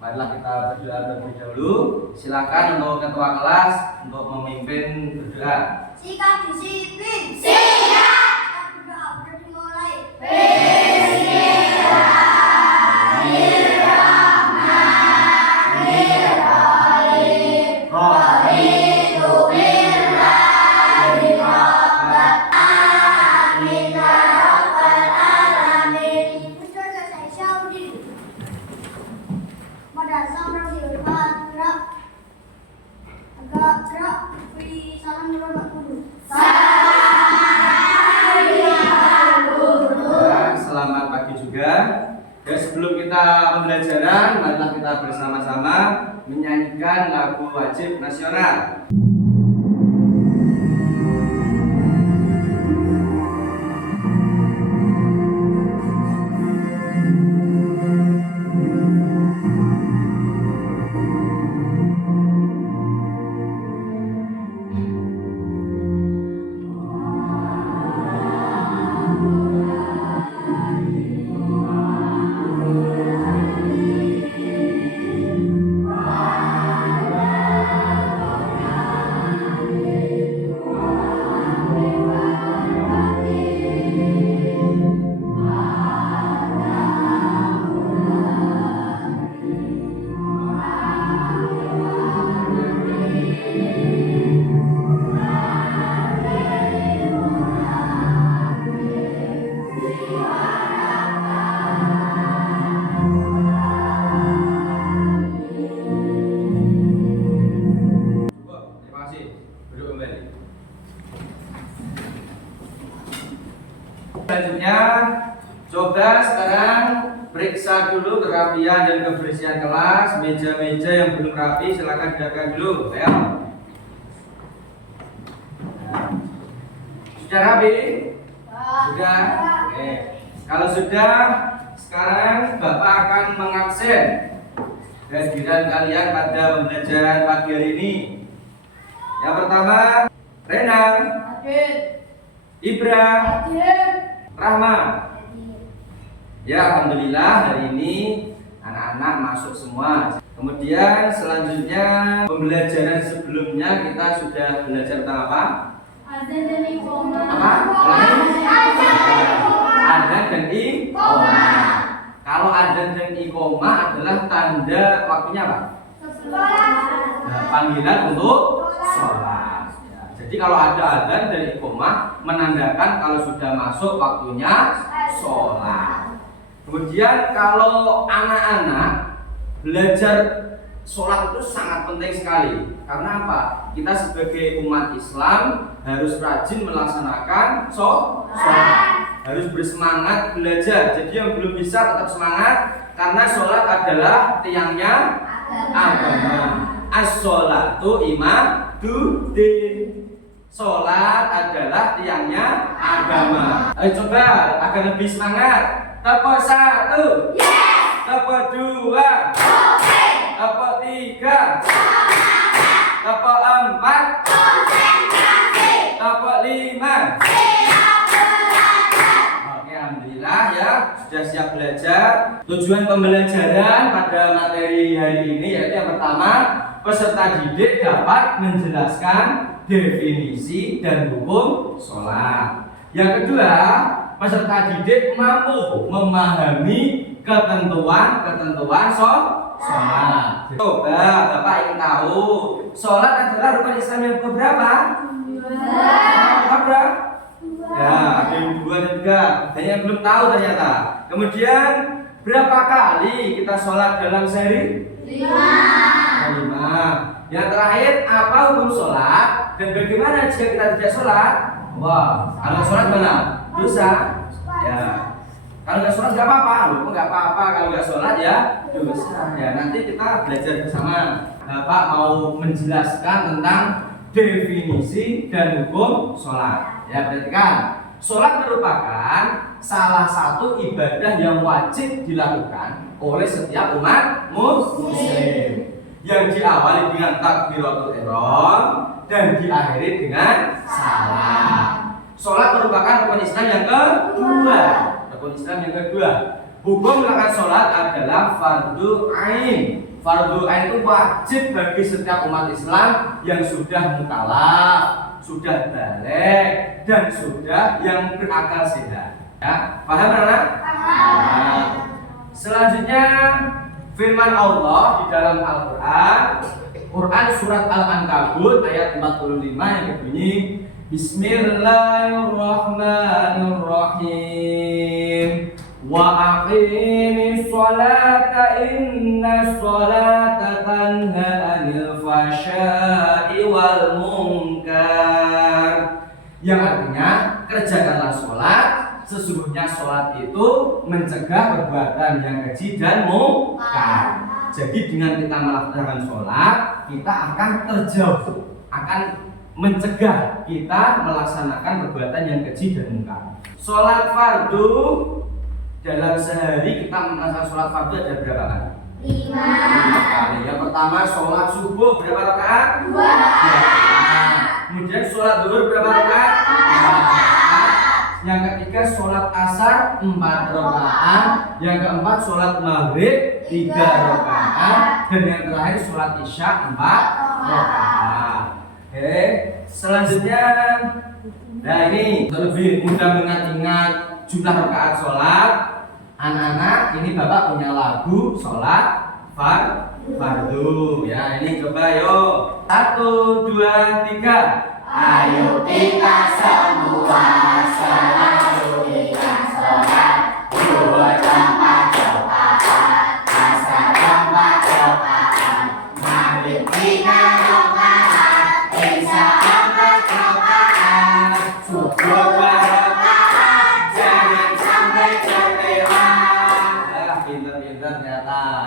Marilah kita berdoa terlebih dahulu. Silakan untuk ketua kelas untuk memimpin berdoa. Sikap disiplin. Siap. Berdoa dimulai. Selamat pagi juga. Dan sebelum kita pembelajaran, marilah kita bersama-sama menyanyikan lagu wajib nasional. Selanjutnya, coba sekarang periksa dulu kerapian dan kebersihan kelas. Meja-meja yang belum rapi silakan dirapikan dulu. Ayo. Sudah rapi? Sudah? Oke. Kalau sudah, sekarang Bapak akan mengabsen kehadiran kalian pada pembelajaran pagi hari ini. Yang pertama, Rena, Ibra, Rahma. Ya, alhamdulillah hari ini anak-anak masuk semua. Kemudian selanjutnya pembelajaran sebelumnya kita sudah belajar tentang apa? Azan dan iqamah. Apa? Adzan dan iqamah. Kalau adzan dan iqamah adalah tanda waktunya apa? Nah, panggilan untuk sholat. Ya, jadi kalau ada adzan dan iqamah menandakan kalau sudah masuk waktunya sholat. Kemudian kalau anak-anak belajar sholat itu sangat penting sekali. Karena apa? Kita sebagai umat Islam harus rajin melaksanakan sholat. Harus bersemangat belajar. Jadi yang belum bisa tetap semangat, karena sholat adalah tiangnya agama. As-sholatu imaduddin. Sholat adalah tiangnya agama. Ayo coba agar lebih semangat. Tepuk 1, yes. Tepuk 2, okay. Tepuk 3, tepuk 4, konsentrasi. Tepuk 5, siap belajar. Oke, alhamdulillah ya, sudah siap belajar. Tujuan pembelajaran pada materi hari ini yaitu yang pertama, peserta didik dapat menjelaskan definisi dan hukum sholat. Yang kedua, peserta didik mampu memahami ketentuan sholat. Coba Bapak ingin tahu, sholat adalah rukun Islam yang berapa? Berapa? Ya, ada yang 2 dan 3. Dan yang belum tahu ternyata. Kemudian berapa kali kita sholat dalam sehari? 5. Yang terakhir, apa hukum sholat dan bagaimana jika kita tidak sholat? Wah, kalau sholat mana? Dosa. Ya. Kalau nggak sholat nggak apa-apa, nggak apa-apa kalau nggak sholat ya dosa. Ya, nanti kita belajar bersama. Bapak mau menjelaskan tentang definisi dan hukum sholat. Ya, perhatikan. Sholat merupakan salah satu ibadah yang wajib dilakukan oleh setiap umat muslim, yang diawali dengan takbiratul ihram dan diakhiri dengan salam. Sholat merupakan rukun Islam yang kedua. Rukun Islam yang kedua. Hukum melakukan sholat adalah fardu ain. Fardu ain itu wajib bagi setiap umat Islam yang sudah mukallaf, sudah balik, dan sudah yang berakal sehat. Ya, paham anak? Paham. Selanjutnya firman Allah di dalam Al-Quran, Quran surat Al-Ankabut ayat 45 yang berbunyi Bismillahirrahmanirrahim. Wa aqimis sholata inna sholata tanha 'anil fahsya'i wal munkar. Yang artinya kerjakanlah sholat, sesungguhnya sholat itu mencegah perbuatan yang keji dan munkar. Jadi dengan kita melaksanakan sholat, kita akan terjauh, akan mencegah kita melaksanakan perbuatan yang keji dan munkar. Sholat fardu dalam sehari kita melaksanakan sholat fardu ada berapa kali? 5 kali. Yang pertama sholat subuh berapa rakaat? 2 rakaat. Kemudian sholat zuhur berapa rakaat? 4 rakaat. Yang ketiga sholat asar 4 rakaat. Yang keempat sholat maghrib 3 rakaat. Dan yang terakhir sholat isya 4 rakaat. Oke, selanjutnya, nah ini lebih mudah mengingat jumlah rakaat sholat. Anak-anak, ini bapak punya lagu sholat fardu. Ya, ini coba yuk. 1, 2, 3. Ayo kita semua selalu ingat sholat. 2 tempat rakaat, asar 4 rakaat, maghrib 3 rakaat, isya 4 rakaat, subuh 2 rakaat. Jangan sampai kelewat. Ya, pinter-pinter ternyata.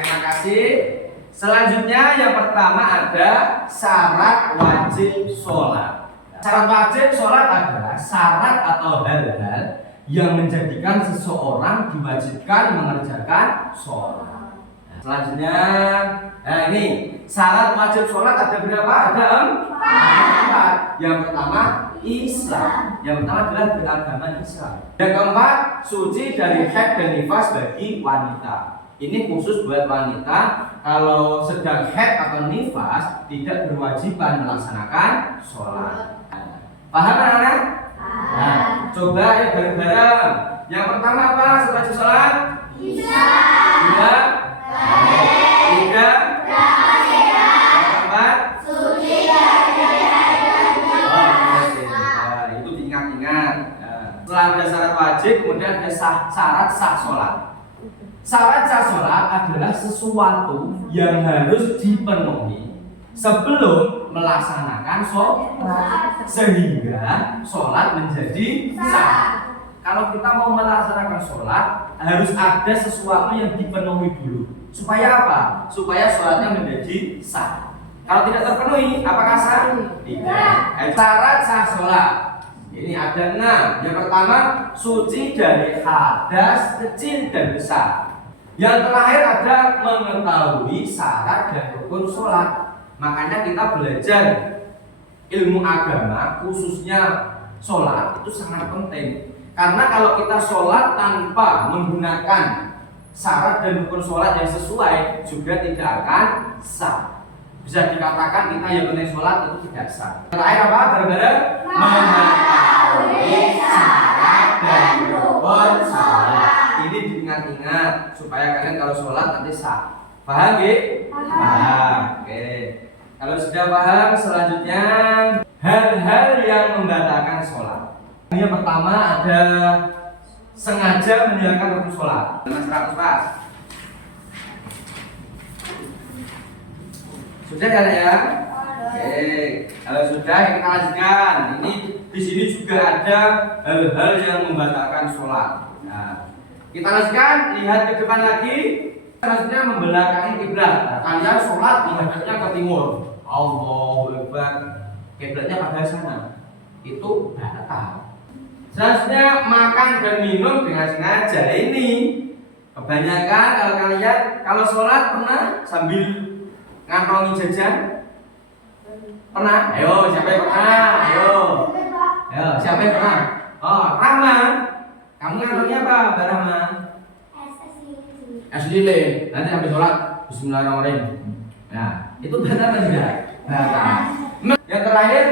Terima kasih. Selanjutnya yang pertama ada syarat wajib sholat. Syarat wajib sholat adalah syarat atau hal-hal yang menjadikan seseorang diwajibkan mengerjakan sholat. Selanjutnya, nah ini syarat wajib sholat ada berapa? Ada 4. Yang pertama Islam. Yang pertama adalah beragama Islam. Yang keempat suci dari haid dan nifas bagi wanita. Ini khusus buat wanita. Kalau sedang haid atau nifas tidak berwajiban melaksanakan sholat. Paham anak-anak? Nah, coba ya bareng-bareng. Yang pertama apa? Wajib sholat? Islam. 2, 3. Yang keempat? Suci dari haid dan nifas. Itu diingat-ingat. Setelah ada syarat wajib, kemudian ada syarat sah sholat. Syarat sah sholat adalah sesuatu yang harus dipenuhi sebelum melaksanakan sholat, sehingga sholat menjadi sah. Kalau kita mau melaksanakan sholat, harus ada sesuatu yang dipenuhi dulu. Supaya apa? Supaya sholatnya menjadi sah. Kalau tidak terpenuhi, apakah sah? Tidak. Syarat sah sholat ini ada 6. Yang pertama, suci dari hadas kecil dan besar. Yang terakhir ada mengetahui syarat dan rukun sholat. Makanya kita belajar ilmu agama, khususnya sholat, itu sangat penting. Karena kalau kita sholat tanpa menggunakan syarat dan rukun sholat yang sesuai, juga tidak akan sah. Bisa dikatakan kita yang penting sholat itu tidak sah. Terakhir apa? Bareng-bareng mengetahui syarat dan rukun sholat. Ini diingat-ingat supaya kalian kalau sholat nanti sah. Paham gak? Paham. Oke. Kalau sudah paham, selanjutnya hal-hal yang membatalkan sholat. Yang pertama ada sengaja meninggalkan rukun sholat. Dengan 100 pas. Sudah kalian ya? Oke. Kalau sudah kita lanjutkan. Ini di sini juga ada hal-hal yang membatalkan sholat. Nah, kita lanjutkan, lihat ke depan lagi. Selanjutnya membelakangi kiblat. Nah, kalian sholat menghadapnya ke timur. Allahu Akbar. Kiblatnya pada sana. Itu batal. Selanjutnya makan dan minum dengan sengaja. Ini kebanyakan kalau kalian kalau sholat pernah sambil ngantongi jajan? Pernah? Ayo, siapa yang pernah? Ayo, siapa yang pernah? Oh, Rahma. Kamu ngantongi apa, Mbak Rahma? lilin. Nanti habis sholat Bismillahirrahmanirrahim. Nah, itu batal apa tidak? Batal. Yang terakhir,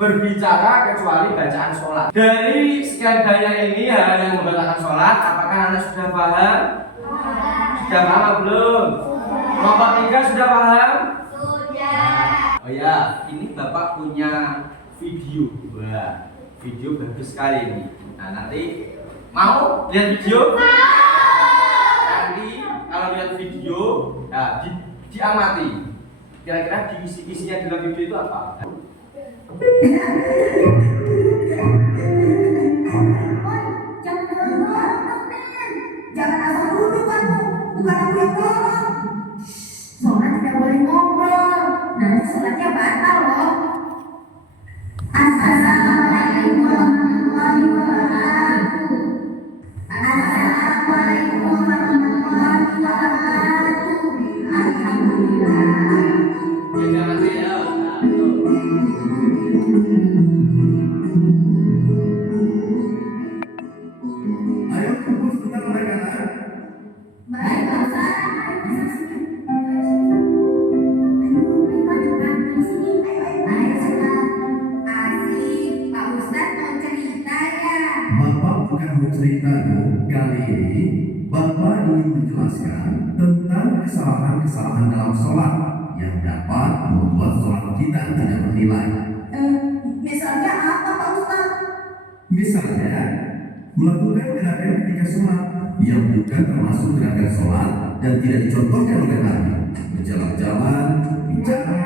berbicara kecuali bacaan sholat. Dari sekian banyak ini hal yang membatalkan sholat, apakah Anda sudah paham? Sudah paham atau belum? Kelompok 3 sudah paham? Sudah. Oh ya, ini Bapak punya video. Wah, video bagus sekali ini. Nah, nanti mau lihat video? Nanti kalau lihat video, nah, diamati. Kira-kira isinya dalam video itu apa? Jangan asal duduk kamu, bukan aku yang ngomong. Sholat tidak boleh ngobrol, nanti sholatnya batal loh. Assalamualaikum warahmatullahi wabarakatuh. Assalamualaikum warahmatullahi wabarakatuh. Alhamdulillah. Jangan ya. Ayo kumpul sebentar mereka. Baik, Pak Ustaz. Asik, Pak Ustaz mau cerita ya. Bapak bukan mau cerita dong. Kali ini Bapak ingin menjelaskan tentang kesalahan-kesalahan dalam sholat yang dapat membuat sholat kita tidak bernilai. Misalnya apa Pak Ustaz? Misalnya, melakukan gerakan ketika sholat yang bukan termasuk gerakan sholat dan tidak dicontohkan oleh Nabi. Berjalan-jalan, bicara,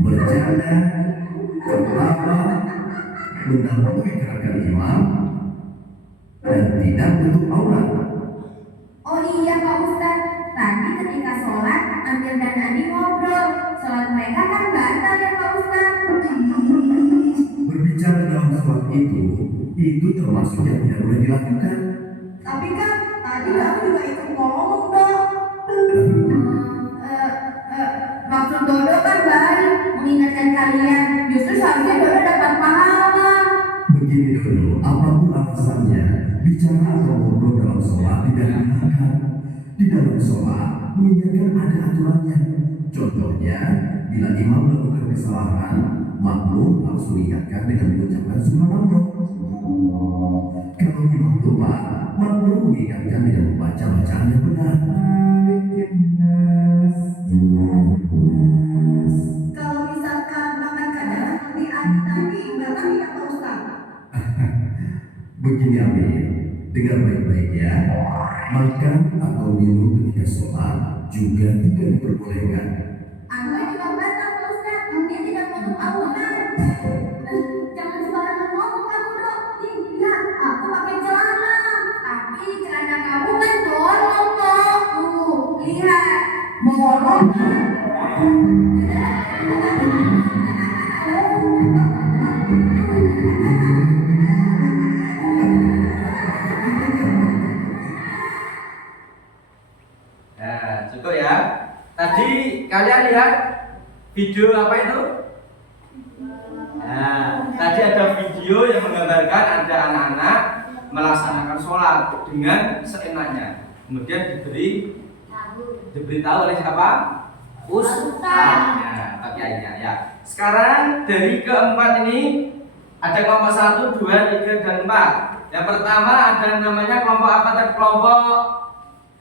bercanda, tertawa, mendahului gerakan imam, dan tidak menutup aurat. Oh iya Pak Ustaz, tadi ketika sholat Amir dan Adi ngobrol. Sholat mereka kan batal ya Pak Ustaz. Berbicara dalam sholat itu termasuk yang tidak boleh dilakukan. Tapi kan tadi aku juga ikut ngomong dong. Maksud Dodo kan baik, mengingatkan kalian. Justru seharusnya Dodo dapat pahala. Begini dulu, apapun alasannya, bicara atau ngobrol dalam sholat tidak dibenarkan. Di dalam sholat, mengingatkan ada aturannya. Contohnya, bila imam melakukan kesalahan, makmum harus mengingatkan dengan mengucapkan subhanallah. Kalau imam lupa, makmum mengingatkan dengan membaca bacaan yang benar. Kalau misalkan makan kadang seperti Adi tadi, batal tidak Pak Ustaz? Begini Amir, dengar baik-baik ya. Makan atau minum ketika sholat juga tidak diperbolehkan. Anda juga batal Pak Ustaz, dia tidak menutup aurat. Jangan sembarangan ngomong kamu dong. Iya, aku pakai celana. Tapi celana kamu kan bolong kok. Tuh, lihat. Bolong kan? Nah, cukup ya. Tadi kalian lihat video apa itu? Nah, tadi ada video yang menggambarkan ada anak-anak melaksanakan sholat dengan seenaknya. Kemudian diberitahu oleh siapa? Ustaznya, tapi ayahnya ya. Sekarang dari keempat ini ada kelompok 1, 2, 3, dan 4. Yang pertama ada namanya kelompok apa? Kelompok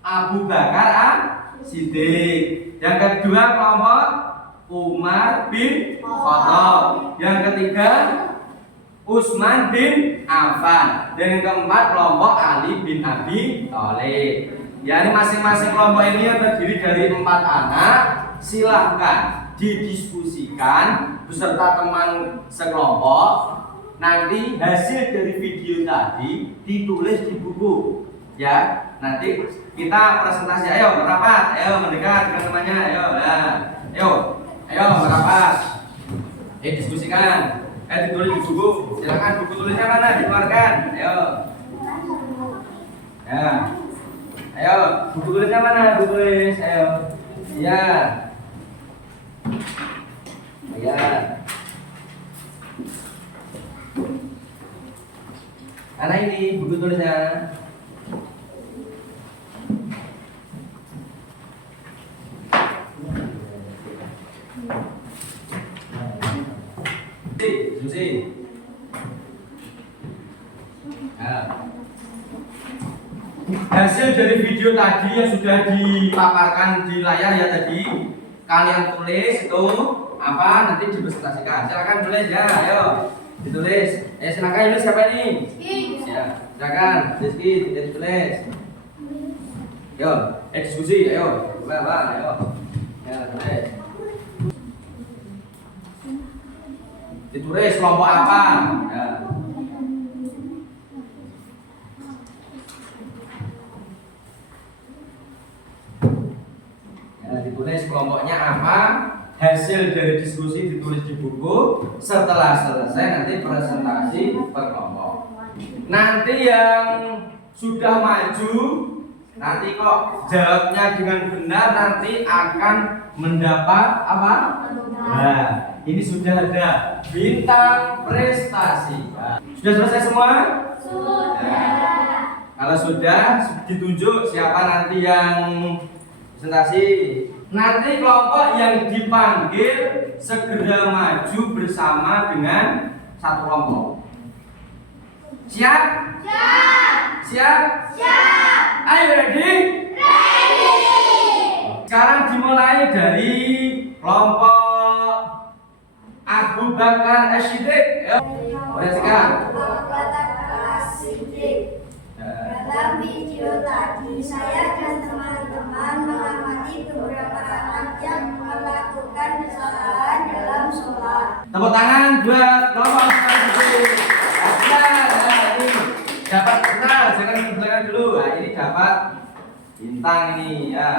Abu Bakar As-Siddiq. Yang kedua kelompok Umar bin Khattab. Yang ketiga Utsman bin Affan. Dan yang keempat kelompok Ali bin Abi Thalib. Ya, ini masing-masing kelompok ini yang terdiri dari 4 anak. Silahkan didiskusikan beserta teman sekelompok. Nanti hasil dari video tadi ditulis di buku. Ya, nanti kita presentasi. Ayo merapat, ayo mendekat dengan temannya. Ayo merapat. Diskusikan. Ditulis di buku. Silakan buku tulisnya mana? Dikeluarkan. Ayo, buku tulisnya mana? Buku tulis. Ayo. Iya. Karena ini buku tulisnya. diskusi. Nah. Hasil dari video tadi yang sudah dipaparkan di layar ya tadi, kalian tulis itu apa nanti dipresentasikan. Silakan tulis ya, ayo ditulis. Silakan ini siapa ini? Ya, silakan Rizky ditulis. Yo, diskusi, ayo, coba, ayo. Ya, tulis. Ditulis kelompok apa? Ya. Ditulis kelompoknya apa, hasil dari diskusi ditulis di buku. Setelah selesai nanti presentasi per kelompok. Nanti yang sudah maju nanti kok jawabnya dengan benar nanti akan mendapat apa? Nah, ini sudah ada bintang prestasi. Nah, sudah selesai semua? Sudah. Kalau sudah ditunjuk siapa nanti yang presentasi. Nanti kelompok yang dipanggil segera maju bersama dengan satu kelompok. Siap? Siap. Siap? Siap. Ayo ready? Ready. Sekarang dimulai dari kelompok Abu Bakar As-Siddiq. Boleh sekarang? Dalam video tadi saya dan teman-teman mengamati beberapa anak yang melakukan kesalahan dalam sholat. Tepuk tangan buat kelompok As-Siddiq. Ini dapat kenal, jangan ke belakang dulu. Nah, ini dapat bintang ini ya.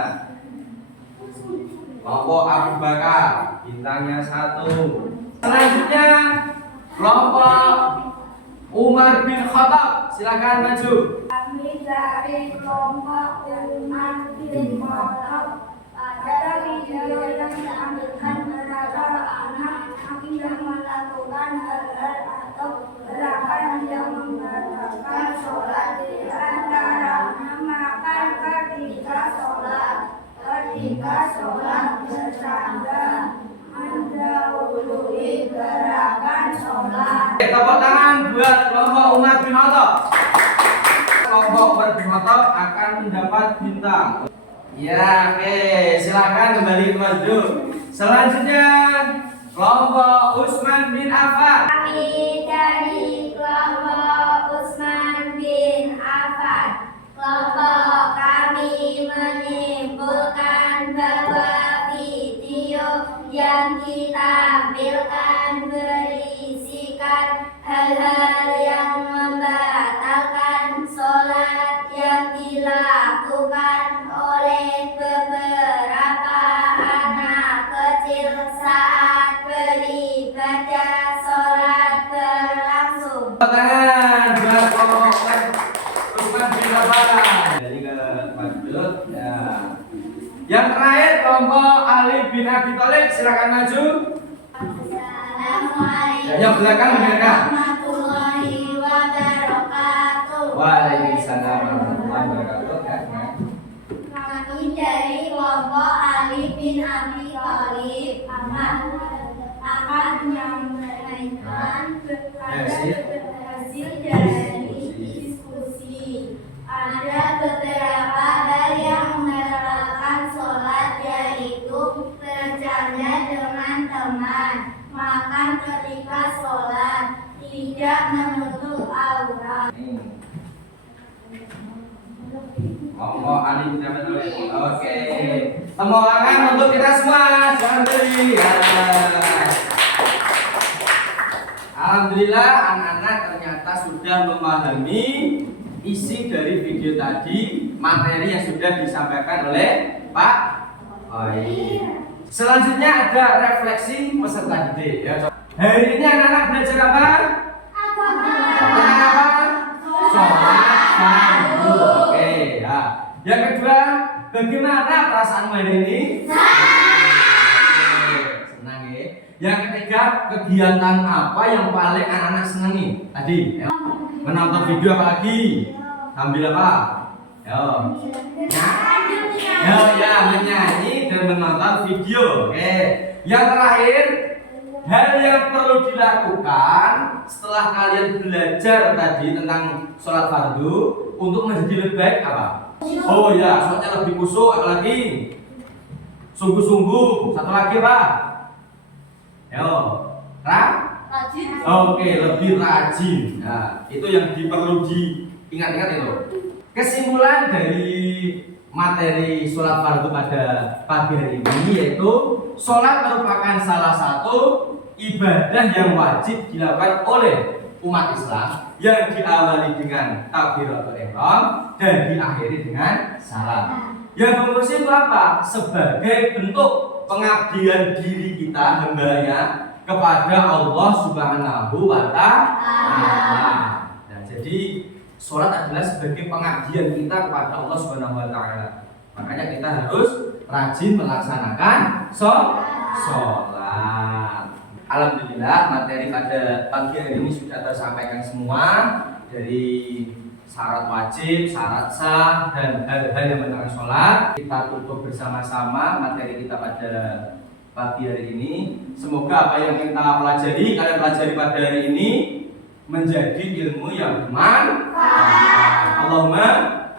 Kelompok Abu Bakar, bintangnya 1. Selanjutnya kelompok Umar bin Khattab, silakan maju. Kami dari kelompok Umar bin Khattab. Pada video yang diambilkan beberapa anak yang melakukan hal-hal atau gerakan yang membatalkan sholat, di antaranya makan ketika sholat bersandar, mendahului gerakan sholat. Tepuk tangan buat kelompok Umar bin Khattab. Kelompok Umar bin Khattab akan mendapat bintang. Ya, oke, silakan kembali maju. Selanjutnya kelompok Utsman bin Affan. Kami dari kelompok Utsman bin Affan. Kelompok kami menyimpulkan bahwa video yang ditampilkan berisikan hal-hal yang membatalkan sholat yang dilakukan oleh beberapa anak kecil saat beribadah sholat berlangsung. Tangan buat kelompok Utsman bin Affan. Jadi ke lanjut ya. Yang terakhir kelompok Ali bin Abi Thalib, silakan maju. Assalamualaikum Yang belakang mereka. warahmatullahi wabarakatuh. Waalaikumsalam warahmatullahi wabarakatuh. Kami dari kelompok Ali bin Abi Thalib akan menyampaikan hasil dari diskusi. Ada beberapa hal yang membatalkan sholat, yaitu bercanda dengan teman, makan ketika sholat, tidak menutup aurat. Kelompok Ali bin Abi Thalib. Oke. Tepuk tangan untuk kita semua. Jangan beri. Ya. Alhamdulillah anak-anak ternyata sudah memahami isi dari video tadi, materi yang sudah disampaikan oleh Pak Oi. Selanjutnya ada refleksi peserta didik ya. Hari ini anak-anak belajar apa? Tentang apa? Sholat fardu. Oke ya. Yang kedua, bagaimana perasaan hari ini? Senang ya. Yang ketiga, kegiatan apa yang paling anak-anak senangi? Tadi menonton video apa lagi? Sambil apa? Yo. Ya, menyanyi dan menonton video. Oke. Yang terakhir, hal yang perlu dilakukan setelah kalian belajar tadi tentang sholat fardu untuk menjadi lebih baik apa? Oh ya, sholatnya lebih khusyuk, apa lagi? Sungguh-sungguh, satu lagi apa? Yo, Rajin. Oke, lebih rajin. Nah, itu yang perlu diingat-ingat itu. Kesimpulan dari materi sholat fardu pada pagi hari ini yaitu sholat merupakan salah satu ibadah yang wajib dilakukan oleh umat Islam yang diawali dengan takbiratul ihram dan diakhiri dengan salam. Yang berfungsi itu apa? Sebagai bentuk pengabdian diri kita hambanya kepada Allah Subhanahu wa Ta'ala. Nah, jadi sholat adalah sebagai pengabdian kita kepada Allah Subhanahu wa Ta'ala. Makanya kita harus rajin melaksanakan sholat. Alhamdulillah materi pada pagi hari ini sudah tersampaikan semua, dari syarat wajib, syarat sah, dan hal-hal yang mengenai sholat. Kita tutup bersama-sama materi kita pada pagi hari ini. Semoga apa yang kita pelajari, kalian pelajari pada hari ini menjadi ilmu yang bermanfaat. Allahumma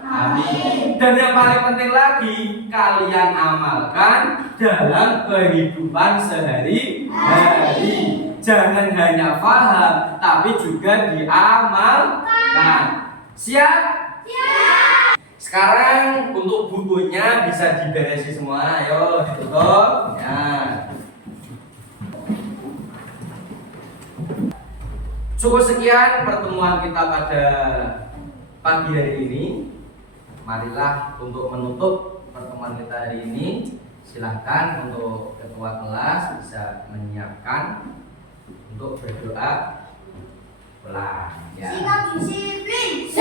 amin. Dan yang paling penting lagi, kalian amalkan dalam kehidupan sehari-hari. Jangan hanya paham, tapi juga diamalkan. Siap? Siap. Sekarang untuk bukunya bisa diberesi semua. Ayo ditutup. Ya. Cukup sekian pertemuan kita pada pagi hari ini. Marilah untuk menutup pertemuan kita hari ini, silahkan untuk ketua kelas bisa menyiapkan untuk berdoa pulang. Ya. Sikap disiplin.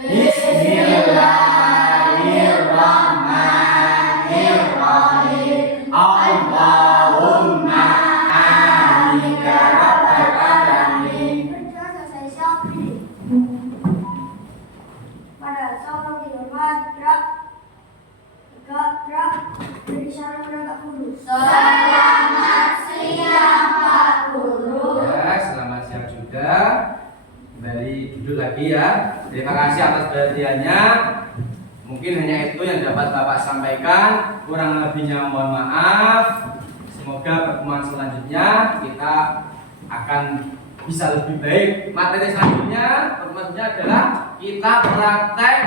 Bismillahirrahmanirrahim. Allahumma amin ya rabbal alamin. Berdoa selesai syafri. Pada sholat di rumah gerak berisyarat menegak wudhu. Selamat siang Pak Guru. Ya, selamat siang juga. Kembali duduk lagi ya. Terima kasih atas perhatiannya. Mungkin hanya itu yang dapat Bapak sampaikan. Kurang lebihnya mohon maaf. Semoga pertemuan selanjutnya kita akan bisa lebih baik. Materi selanjutnya, pertemuan selanjutnya adalah kita praktek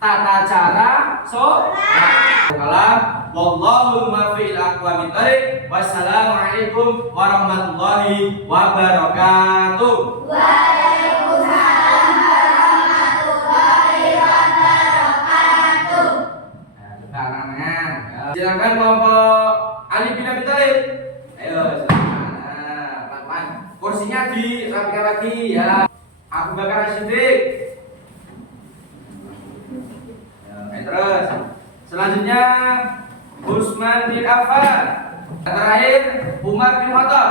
tata cara sholat. Wallahu muwaffiq ila aqwamit thoriq. Wassalamualaikum warahmatullahi wabarakatuh. Waalaikumsalam warahmatullahi wabarakatuh. Nah, buka tangan. Silakan kelompok Ali bin Abi Thalib. Ayo silakan. Nah, pelan-pelan. Kursinya dirapikan lagi ya. Abu Bakar As-Siddiq. Ya, terus. Selanjutnya Utsman bin Affan. Terakhir Umar bin Khattab.